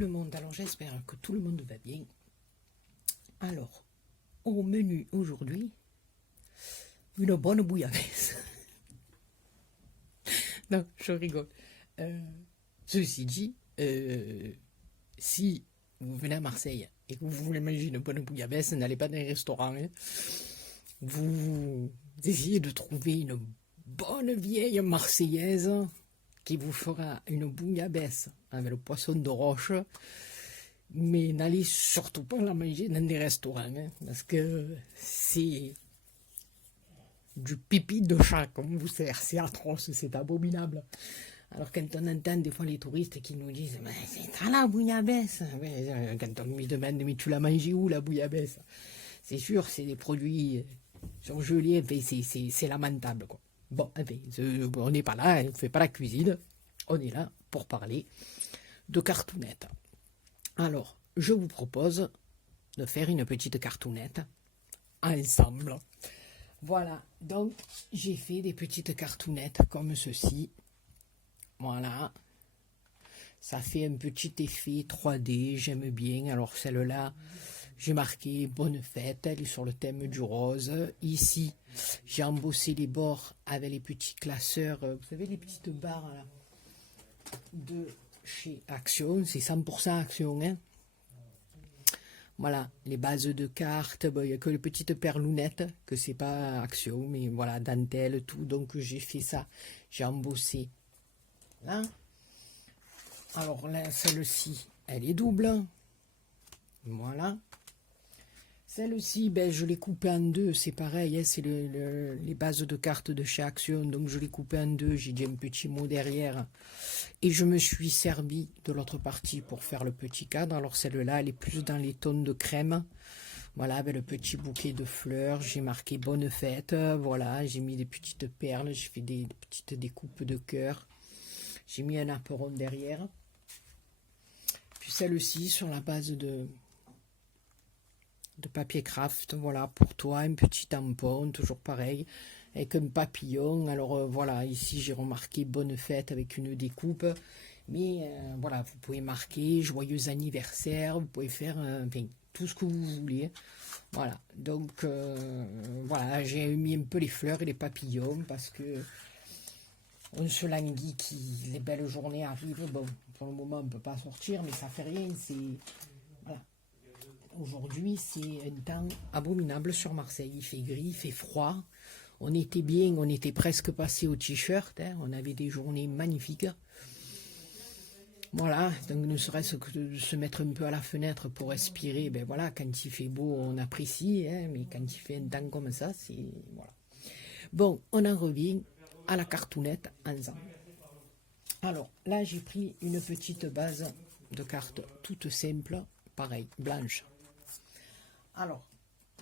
le monde. Alors j'espère que tout le monde va bien. Alors, au menu aujourd'hui, une bonne bouillabaisse. Non, je rigole. Ceci dit, si vous venez à Marseille et que vous voulez manger une bonne bouillabaisse, n'allez pas dans les restaurants. Hein. Vous essayez de trouver une bonne vieille marseillaise qui vous fera une bouillabaisse avec le poisson de roche. Mais n'allez surtout pas la manger dans des restaurants, hein, parce que c'est du pipi de chat qu'on vous sert. C'est atroce, c'est abominable. Alors quand on entend des fois les touristes qui nous disent « c'est ça la bouillabaisse !» Quand on me demande « mais tu l'as mangé où la bouillabaisse ?» C'est sûr, c'est des produits surgelés, c'est lamentable, quoi. Bon, on n'est pas là, on ne fait pas la cuisine, on est là pour parler de cartounettes. Alors, je vous propose de faire une petite cartounette ensemble. Voilà, donc j'ai fait des petites cartounettes comme ceci. Voilà, ça fait un petit effet 3D, j'aime bien. Alors celle-là, j'ai marqué bonne fête, elle est sur le thème du rose. Ici, j'ai embossé les bords avec les petits classeurs, vous savez les petites barres là, de chez Action, c'est 100% Action, hein. Voilà, les bases de cartes, il n'y a que les petites perlounettes, que c'est pas Action, mais voilà, dentelle, tout, donc j'ai fait ça, j'ai embossé là. Alors là, celle-ci, elle est double, voilà. Celle-ci, je l'ai coupée en deux, c'est pareil, hein, c'est les bases de cartes de chez Action, donc je l'ai coupée en deux, j'ai dit un petit mot derrière, et je me suis servi de l'autre partie pour faire le petit cadre. Alors celle-là, elle est plus dans les tons de crème, voilà, avec le petit bouquet de fleurs, j'ai marqué bonne fête, voilà, j'ai mis des petites perles, j'ai fait des petites découpes de cœur, j'ai mis un apron derrière, puis celle-ci sur la base de papier craft, voilà, pour toi, un petit tampon, toujours pareil, avec un papillon. Alors voilà, ici j'ai remarqué bonne fête avec une découpe, mais voilà, vous pouvez marquer joyeux anniversaire, vous pouvez faire tout ce que vous voulez. Voilà, donc voilà, j'ai mis un peu les fleurs et les papillons parce que on se languit les belles journées arrivent. Bon, pour le moment on ne peut pas sortir, mais ça fait rien, c'est voilà. Aujourd'hui, c'est un temps abominable sur Marseille. Il fait gris, il fait froid. On était bien, on était presque passé au t-shirt. Hein. On avait des journées magnifiques. Voilà, donc ne serait-ce que de se mettre un peu à la fenêtre pour respirer. Ben voilà, quand il fait beau, on apprécie. Hein, mais quand il fait un temps comme ça, c'est... Voilà. Bon, on en revient à la cartounette ensemble. Alors, là, j'ai pris une petite base de cartes toute simple. Pareil, blanche. Alors,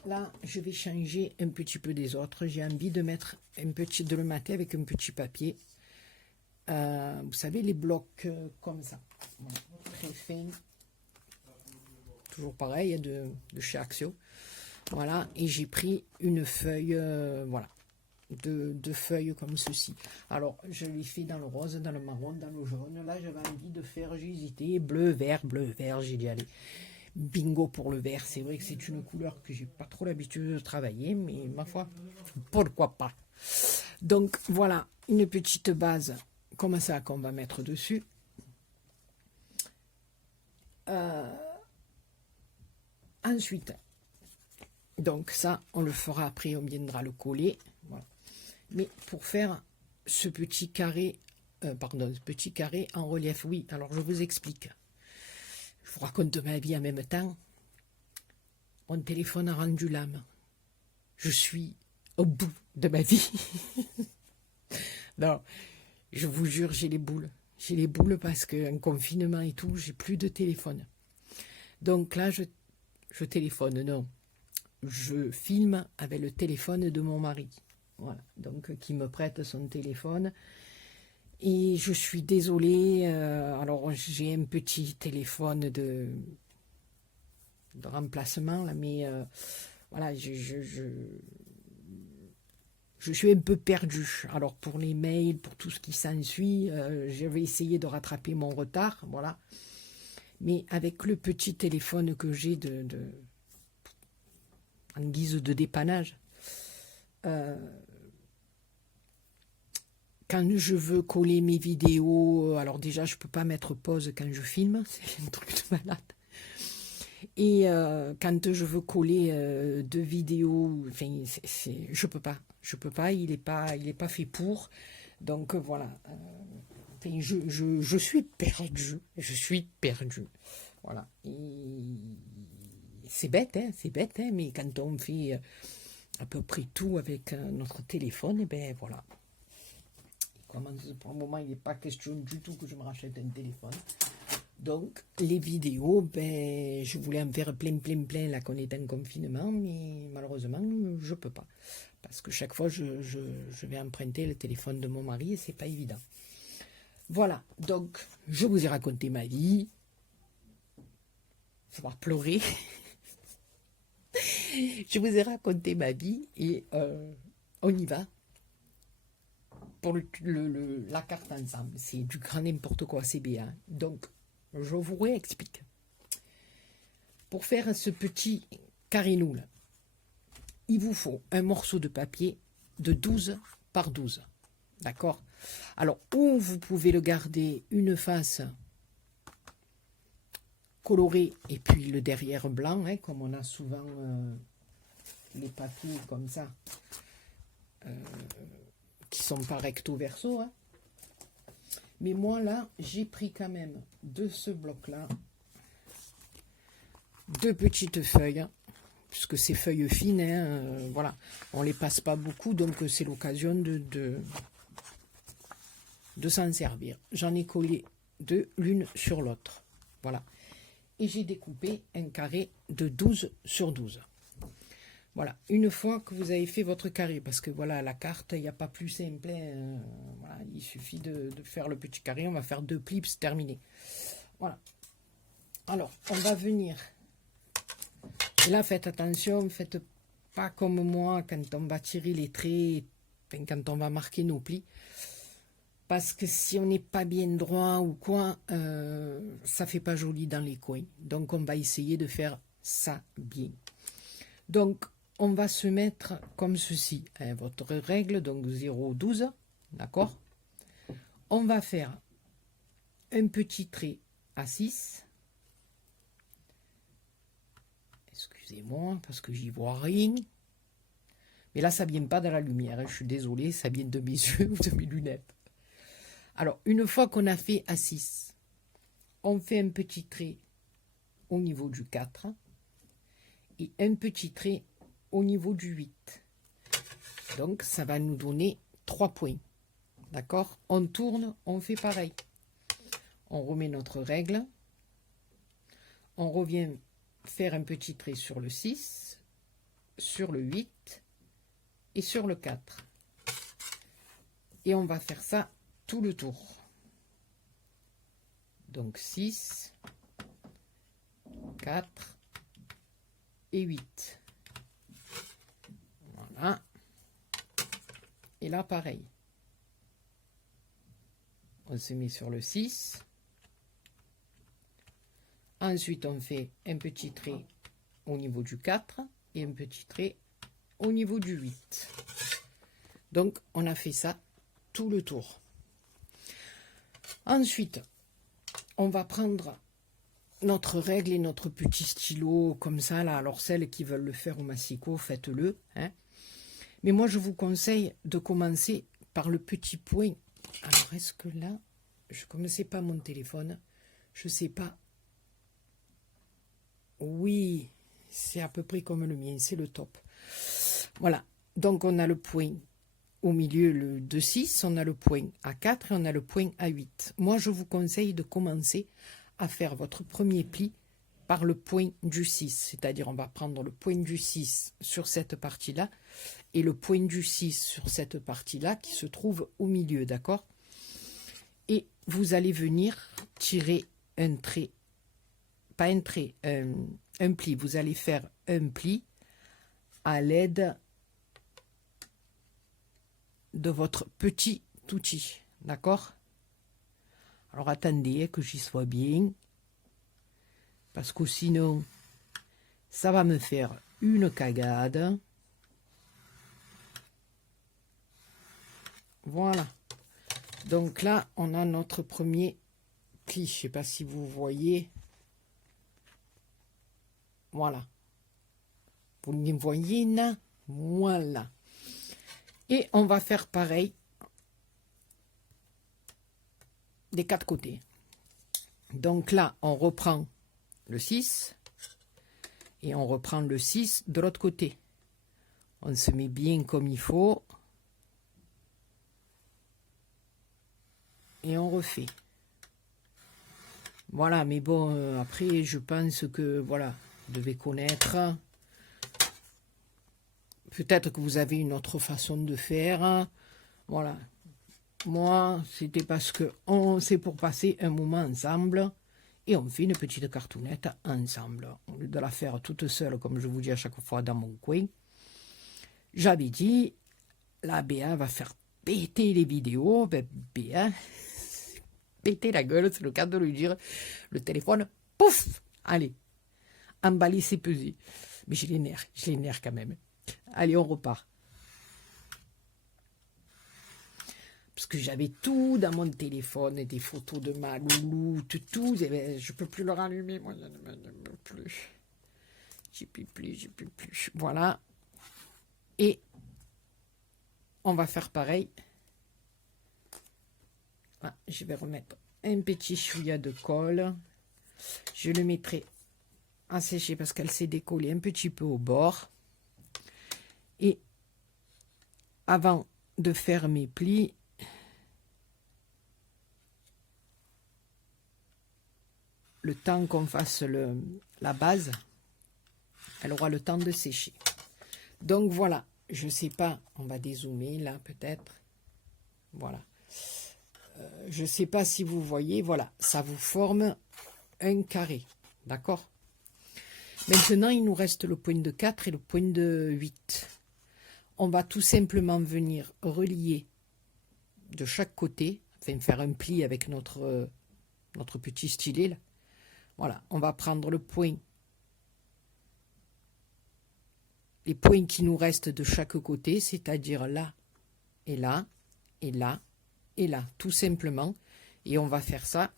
là, je vais changer un petit peu des autres. J'ai envie de mettre de le mater avec un petit papier. Vous savez, les blocs comme ça. Voilà, très fin. Toujours pareil, de chez Action. Voilà, et j'ai pris une feuille, voilà, deux feuilles comme ceci. Alors, je l'ai fait dans le rose, dans le marron, dans le jaune. Là, j'avais envie de faire, j'ai hésité, bleu, vert, j'ai dit, allez. Bingo pour le vert, c'est vrai que c'est une couleur que j'ai pas trop l'habitude de travailler, mais ma foi, pourquoi pas. Donc voilà, une petite base comme ça qu'on va mettre dessus. Ensuite, donc ça, on le fera après, on viendra le coller. Voilà. Mais pour faire ce petit carré, ce petit carré en relief, oui, alors je vous explique. Je vous raconte ma vie en même temps. Mon téléphone a rendu l'âme. Je suis au bout de ma vie. Non, je vous jure, j'ai les boules. J'ai les boules parce qu'en confinement et tout, j'ai plus de téléphone. Donc là, je téléphone, non. Je filme avec le téléphone de mon mari. Voilà, donc qui me prête son téléphone. Et je suis désolée, alors j'ai un petit téléphone de remplacement, là, mais voilà, je suis un peu perdue. Alors pour les mails, pour tout ce qui s'ensuit, je vais essayer de rattraper mon retard, voilà. Mais avec le petit téléphone que j'ai en guise de dépannage, quand je veux coller mes vidéos, alors déjà je peux pas mettre pause quand je filme, c'est un truc de malade. Et quand je veux coller deux vidéos, enfin, je peux pas, il est pas fait pour. Donc voilà, enfin, je suis perdu, voilà. Et c'est bête, hein, mais quand on fait à peu près tout avec notre téléphone, et ben voilà. Pour le moment, il n'est pas question du tout que je me rachète un téléphone. Donc, les vidéos, ben, je voulais en faire plein, là qu'on est en confinement, mais malheureusement, je peux pas. Parce que chaque fois, je vais emprunter le téléphone de mon mari et c'est pas évident. Voilà, donc, je vous ai raconté ma vie. Je vais pleurer. Je vous ai raconté ma vie et on y va. Pour la carte ensemble, c'est du grand n'importe quoi, c'est bien. Donc, je vous réexplique. Pour faire ce petit carré-nous, il vous faut un morceau de papier de 12 par 12. D'accord? Alors, ou vous pouvez le garder une face colorée et puis le derrière blanc, hein, comme on a souvent les papiers comme ça, qui sont pas recto verso. Hein. Mais moi, là, j'ai pris quand même de ce bloc-là deux petites feuilles, puisque ces feuilles fines, hein, voilà, on les passe pas beaucoup, donc c'est l'occasion de s'en servir. J'en ai collé deux, l'une sur l'autre, voilà. Et j'ai découpé un carré de 12 sur 12. Voilà, une fois que vous avez fait votre carré, parce que voilà, la carte, il n'y a pas plus simple, voilà, il suffit de faire le petit carré, on va faire deux plis, c'est terminé. Voilà. Alors, on va venir. Et là, faites attention, faites pas comme moi quand on va tirer les traits, quand on va marquer nos plis. Parce que si on n'est pas bien droit ou quoi, ça fait pas joli dans les coins. Donc, on va essayer de faire ça bien. Donc, on va se mettre comme ceci. Hein, votre règle, donc 0, 12, d'accord? On va faire un petit trait à 6. Excusez-moi, parce que j'y vois rien. Mais là, ça ne vient pas de la lumière. Hein, je suis désolée, ça vient de mes yeux ou de mes lunettes. Alors, une fois qu'on a fait à 6, on fait un petit trait au niveau du 4 et un petit trait au niveau du 8. Donc, ça va nous donner 3 points. D'accord? On tourne, on fait pareil. On remet notre règle. On revient faire un petit trait sur le 6, sur le 8 et sur le 4. Et on va faire ça tout le tour. Donc 6, 4 et 8. Voilà. Et là, pareil. On se met sur le 6. Ensuite, on fait un petit trait au niveau du 4 et un petit trait au niveau du 8. Donc, on a fait ça tout le tour. Ensuite, on va prendre notre règle et notre petit stylo comme ça. Là. Alors, celles qui veulent le faire au massicot, faites-le. Hein. Mais moi, je vous conseille de commencer par le petit point. Alors, est-ce que là, comme c'est pas mon téléphone, je sais pas. Oui, c'est à peu près comme le mien, c'est le top. Voilà, donc on a le point au milieu le de 6, on a le point à 4 et on a le point à 8. Moi, je vous conseille de commencer à faire votre premier pli par le point du 6. C'est-à-dire, on va prendre le point du 6 sur cette partie-là et le point du 6 sur cette partie-là qui se trouve au milieu, d'accord? Et vous allez venir tirer un trait, pas un trait, un pli. Vous allez faire un pli à l'aide de votre petit outil, d'accord? Alors attendez que j'y sois bien. parce que sinon, ça va me faire une cagade. Voilà. Donc là, on a notre premier pli. Je ne sais pas si vous voyez. Voilà. Vous me voyez là? Voilà. Et on va faire pareil des quatre côtés. Donc là, on reprend le 6 et on reprend le 6 de l'autre côté. On se met bien comme il faut et on refait. Voilà, mais bon, après, je pense que, voilà, vous devez connaître. Peut-être que vous avez une autre façon de faire. Voilà. Moi, c'était parce que c'est pour passer un moment ensemble et on fait une petite cartoonnette ensemble. Au lieu de la faire toute seule, comme je vous dis à chaque fois dans mon coin, j'avais dit, la Béa va faire péter les vidéos. Ben, Béa, péter la gueule, c'est le cas de lui dire. Le téléphone, pouf, allez, emballer, c'est pesé. Mais j'ai les nerfs quand même. Allez, on repart. Parce que j'avais tout dans mon téléphone, des photos de ma loulou, tout. Je peux plus le rallumer, moi, je ne peux plus. J'y peux plus. Voilà. Et on va faire pareil. Ah, je vais remettre un petit chouïa de colle. Je le mettrai à sécher parce qu'elle s'est décollée un petit peu au bord. Et avant de faire mes plis, le temps qu'on fasse la base, elle aura le temps de sécher. Donc voilà, je sais pas, on va dézoomer là peut-être. Voilà. Je sais pas si vous voyez, voilà, ça vous forme un carré. D'accord? Maintenant, il nous reste le point de 4 et le point de 8. On va tout simplement venir relier de chaque côté, enfin faire un pli avec notre petit stylet là. Voilà, on va prendre le point, les points qui nous restent de chaque côté, c'est-à-dire là, et là, et là, et là, tout simplement. Et on va faire ça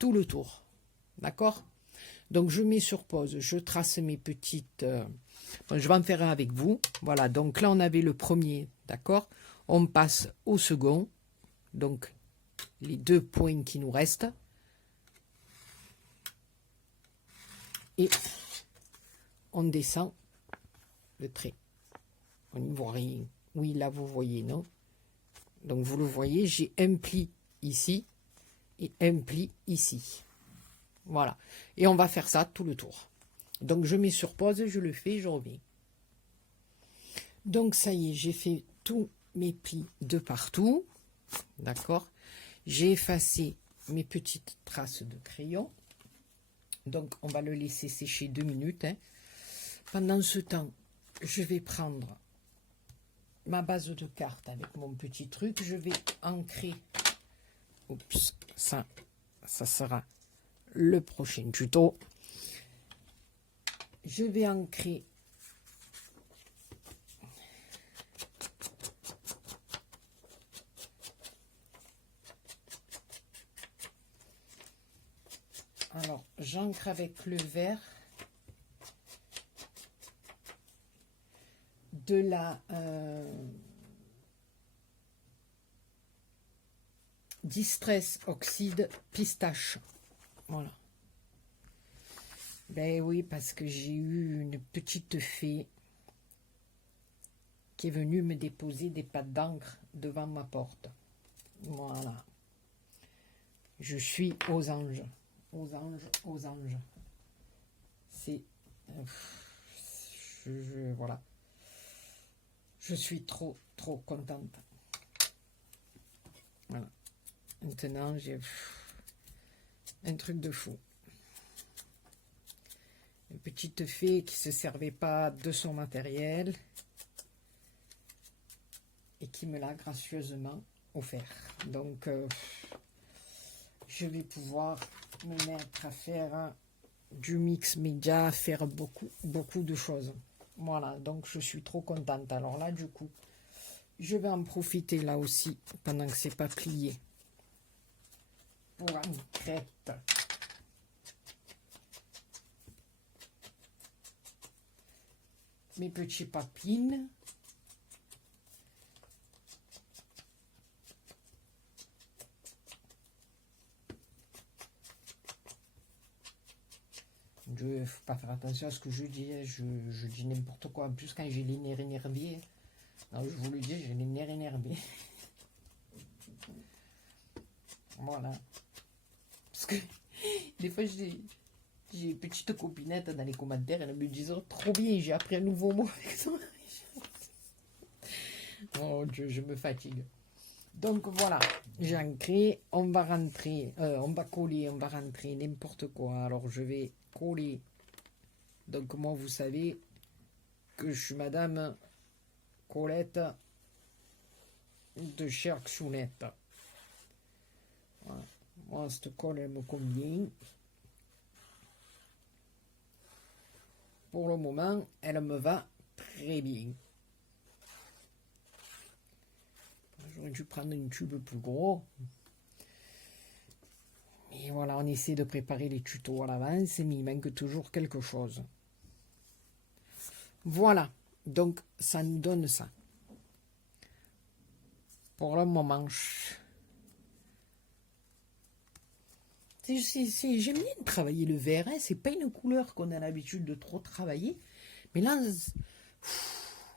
tout le tour. D'accord? Donc je mets sur pause, je trace mes petites... Bon, je vais en faire un avec vous. Voilà, donc là on avait le premier, d'accord? On passe au second, donc les deux points qui nous restent. Et on descend le trait. On n'y voit rien. Oui, là, vous voyez, non? Donc, vous le voyez, j'ai un pli ici et un pli ici. Voilà. Et on va faire ça tout le tour. Donc, je mets sur pause, je le fais, je reviens. Donc, ça y est, j'ai fait tous mes plis de partout. D'accord? J'ai effacé mes petites traces de crayon. Donc, on va le laisser sécher 2 minutes. Hein. Pendant ce temps, je vais prendre ma base de cartes avec mon petit truc. Je vais ancrer. Oups, ça sera le prochain tuto. Je vais ancrer alors j'ancre avec le vert de la Distress Oxide Pistache. Voilà. Ben oui, parce que j'ai eu une petite fée qui est venue me déposer des pattes d'encre devant ma porte. Voilà. Je suis aux anges. Aux anges. C'est... voilà. Je suis trop contente. Voilà. Maintenant, j'ai un truc de fou. Une petite fée qui ne se servait pas de son matériel et qui me l'a gracieusement offert. Donc, je vais pouvoir me mettre à faire du mix média, faire beaucoup de choses. Voilà, donc je suis trop contente. Alors là, du coup, je vais en profiter là aussi, pendant que c'est pas plié, pour en crête. Mes petits papines. Il ne faut pas faire attention à ce que je dis. Je dis n'importe quoi. En plus, quand j'ai les nerfs énervés, non, je vous le dis, j'ai les nerfs énervés. Voilà. Parce que des fois, j'ai une petite copinette dans les commentaires, elle me dit oh, trop bien, j'ai appris un nouveau mot avec ça. Oh Dieu, je me fatigue. Donc voilà, j'ai ancré, on va rentrer, on va coller, on va rentrer n'importe quoi. Alors je vais coller. Donc moi, vous savez que je suis Madame Colette de Cherchounette. Voilà. Moi, cette colle, elle me convient. Pour le moment, elle me va très bien. J'aurais dû prendre une tube plus gros. Et voilà, on essaie de préparer les tutos à l'avance, mais il manque toujours quelque chose. Voilà, donc ça nous donne ça. Pour le moment, j'aime bien travailler le vert, hein. C'est pas une couleur qu'on a l'habitude de trop travailler, mais là,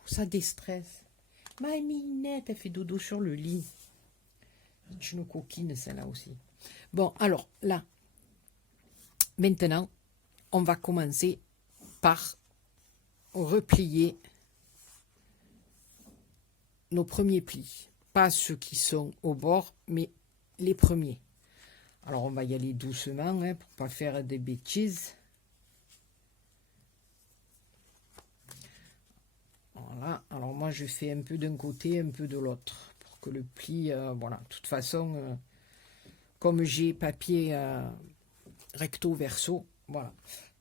ça déstresse. Ma minette, elle fait dodo sur le lit. C'est une coquine, celle-là aussi. Bon, alors là, maintenant, on va commencer par replier nos premiers plis. Pas ceux qui sont au bord, mais les premiers. Alors, on va y aller doucement, hein, pour pas faire des bêtises. Voilà, alors moi je fais un peu d'un côté, un peu de l'autre, pour que le pli, voilà, de toute façon, comme j'ai papier recto verso, voilà.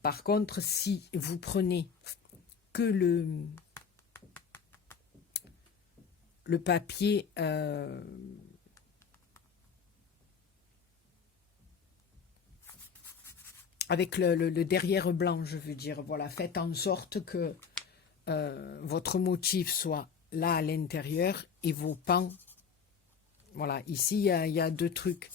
Par contre, si vous prenez que le papier avec le derrière blanc, je veux dire, voilà, faites en sorte que votre motif soit là à l'intérieur et vos pans, voilà, ici il y a deux trucs,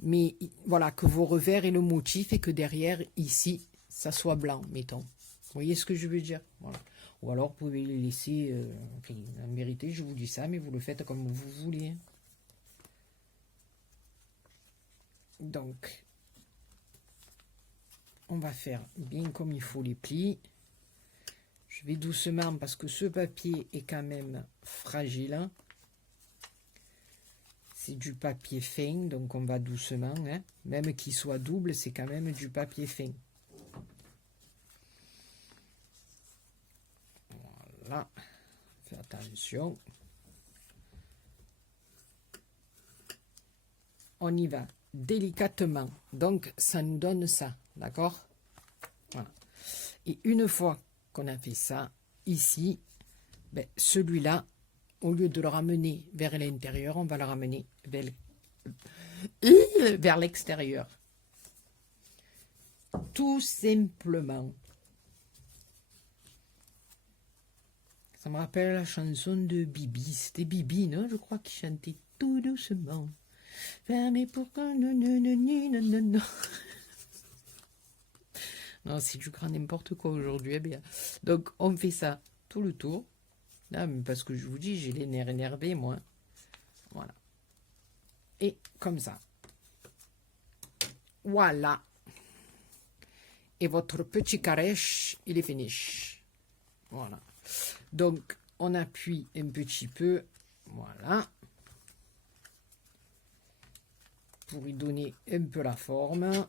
mais voilà, que vos revers et le motif et que derrière, ici, ça soit blanc, mettons. Vous voyez ce que je veux dire? Voilà. Ou alors, vous pouvez les laisser, enfin, en vérité, je vous dis ça, mais vous le faites comme vous voulez. Donc, on va faire bien comme il faut les plis. Je vais doucement parce que ce papier est quand même fragile. Hein. C'est du papier fin, donc on va doucement. Hein. Même qu'il soit double, c'est quand même du papier fin. Voilà. Fais attention. On y va délicatement. Donc, ça nous donne ça. D'accord? Voilà. Et une fois qu'on a fait ça, ici, ben, celui-là, au lieu de le ramener vers l'intérieur, on va le ramener vers l'extérieur. Tout simplement. Ça me rappelle la chanson de Bibi. C'était Bibi, non? Je crois qu'il chantait tout doucement. Fermez pour que... Non. Non, c'est du grand n'importe quoi aujourd'hui. Eh bien. Donc, on fait ça tout le tour. Là, parce que je vous dis, j'ai les nerfs énervés, moi. Voilà. Et comme ça. Voilà. Et votre petit carèche, il est fini. Voilà. Donc, on appuie un petit peu. Voilà. Pour y donner un peu la forme.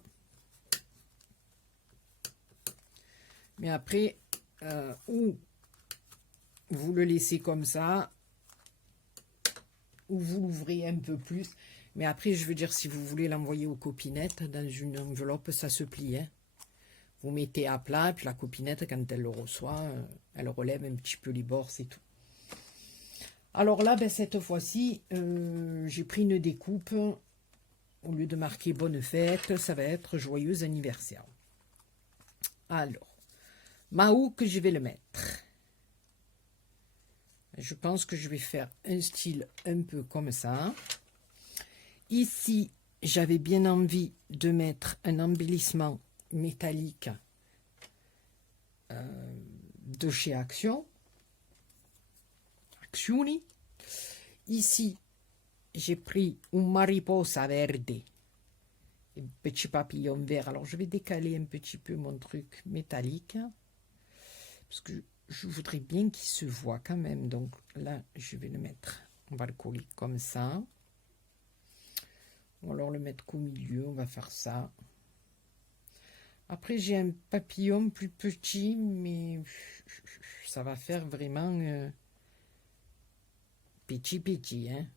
Mais après, ou vous le laissez comme ça, ou vous l'ouvrez un peu plus. Mais après, je veux dire, si vous voulez l'envoyer aux copinettes dans une enveloppe, ça se plie. Hein. Vous mettez à plat, puis la copinette, quand elle le reçoit, elle relève un petit peu les bords, c'est tout. Alors là, ben, cette fois-ci, j'ai pris une découpe. Au lieu de marquer bonne fête, ça va être joyeux anniversaire. Alors, où que je vais le mettre? Je pense que je vais faire un style un peu comme ça. Ici, j'avais bien envie de mettre un embellissement métallique de chez Action. Actioni. Ici, j'ai pris un mariposa verde, un petit papillon vert. Alors, je vais décaler un petit peu mon truc métallique, parce que je voudrais bien qu'il se voit quand même. Donc là, je vais le mettre, on va le coller comme ça. Ou alors le mettre qu'au milieu, on va faire ça. Après, j'ai un papillon plus petit, mais ça va faire vraiment petit, hein.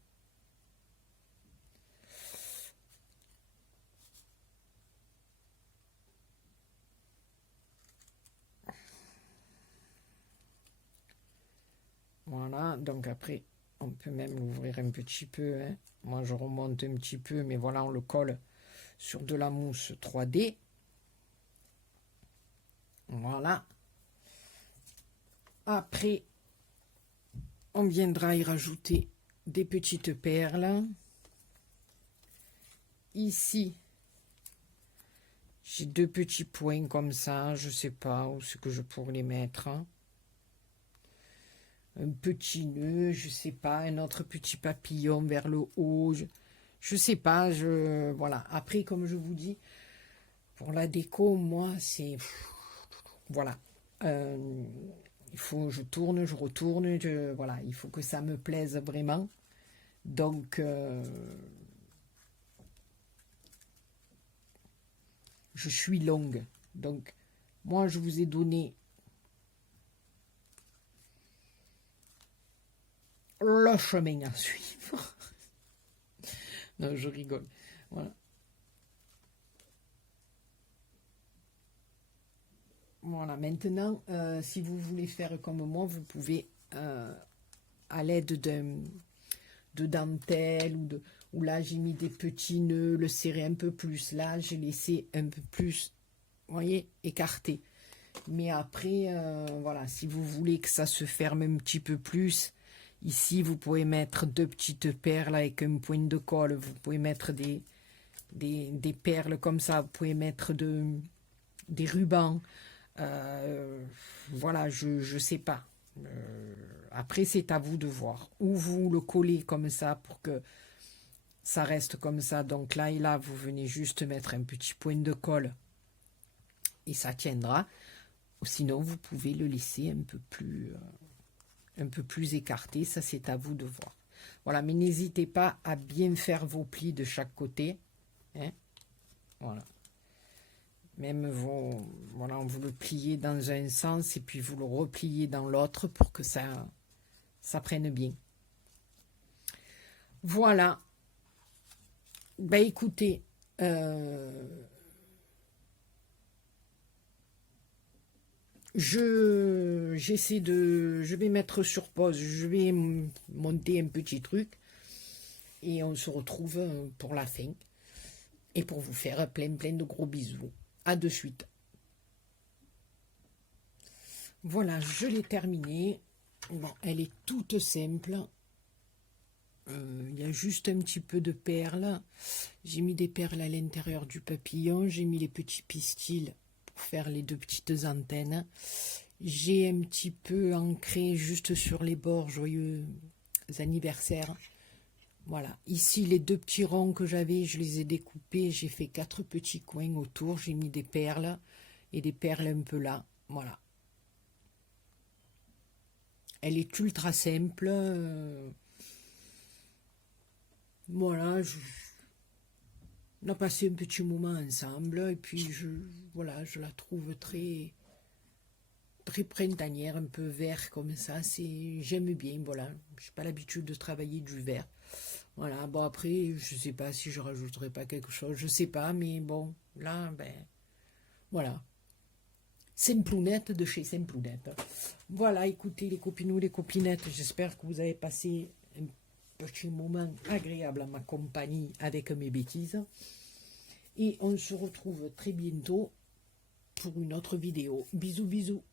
Voilà, donc après, on peut même l'ouvrir un petit peu, hein. Moi, je remonte un petit peu, mais voilà, on le colle sur de la mousse 3D. Voilà. Après, on viendra y rajouter des petites perles. Ici, j'ai deux petits points comme ça, je sais pas où c'est que je pourrais les mettre. Un petit nœud, je sais pas, un autre petit papillon vers le haut, je sais pas, voilà. Après, comme je vous dis, pour la déco, moi, c'est voilà. Il faut, je tourne, je retourne, voilà, il faut que ça me plaise vraiment. Donc, je suis longue. Donc, moi, je vous ai donné le chemin à suivre. Non, je rigole. Voilà. Voilà, maintenant, si vous voulez faire comme moi, vous pouvez, à l'aide de dentelle ou là, j'ai mis des petits nœuds, le serrer un peu plus. Là, j'ai laissé un peu plus, vous voyez, écarté. Mais après, voilà, si vous voulez que ça se ferme un petit peu plus, ici, vous pouvez mettre deux petites perles avec un point de colle. Vous pouvez mettre des perles comme ça. Vous pouvez mettre des rubans. Voilà, je sais pas. Après, c'est à vous de voir. Ou vous le collez comme ça pour que ça reste comme ça. Donc là et là, vous venez juste mettre un petit point de colle et ça tiendra. Ou sinon, vous pouvez le laisser un peu plus écarté. Ça, c'est à vous de voir. Voilà, mais n'hésitez pas à bien faire vos plis de chaque côté. Hein, voilà. Même voilà, vous le pliez dans un sens et puis vous le repliez dans l'autre pour que ça prenne bien. Voilà. Ben écoutez, je vais mettre sur pause, je vais monter un petit truc et on se retrouve pour la fin et pour vous faire plein de gros bisous. À de suite. Voilà, je l'ai terminée. Bon, elle est toute simple. Il y a juste un petit peu de perles. J'ai mis des perles à l'intérieur du papillon. J'ai mis les petits pistils pour faire les deux petites antennes. J'ai un petit peu ancré juste sur les bords joyeux anniversaires. Voilà, ici les deux petits ronds que j'avais, je les ai découpés. J'ai fait 4 petits coins autour. J'ai mis des perles et des perles un peu là. Voilà. Elle est ultra simple. Voilà, on a passé un petit moment ensemble et puis voilà, je la trouve très printanière, un peu vert comme ça. J'aime bien, voilà. Je n'ai pas l'habitude de travailler du vert. Voilà, bon après, je sais pas si je rajouterai pas quelque chose, je sais pas, mais bon, là, ben, voilà. Simplounette de chez Simplounette. Voilà, écoutez les copinous, les copinettes, j'espère que vous avez passé un petit moment agréable à ma compagnie avec mes bêtises. Et on se retrouve très bientôt pour une autre vidéo. Bisous, bisous.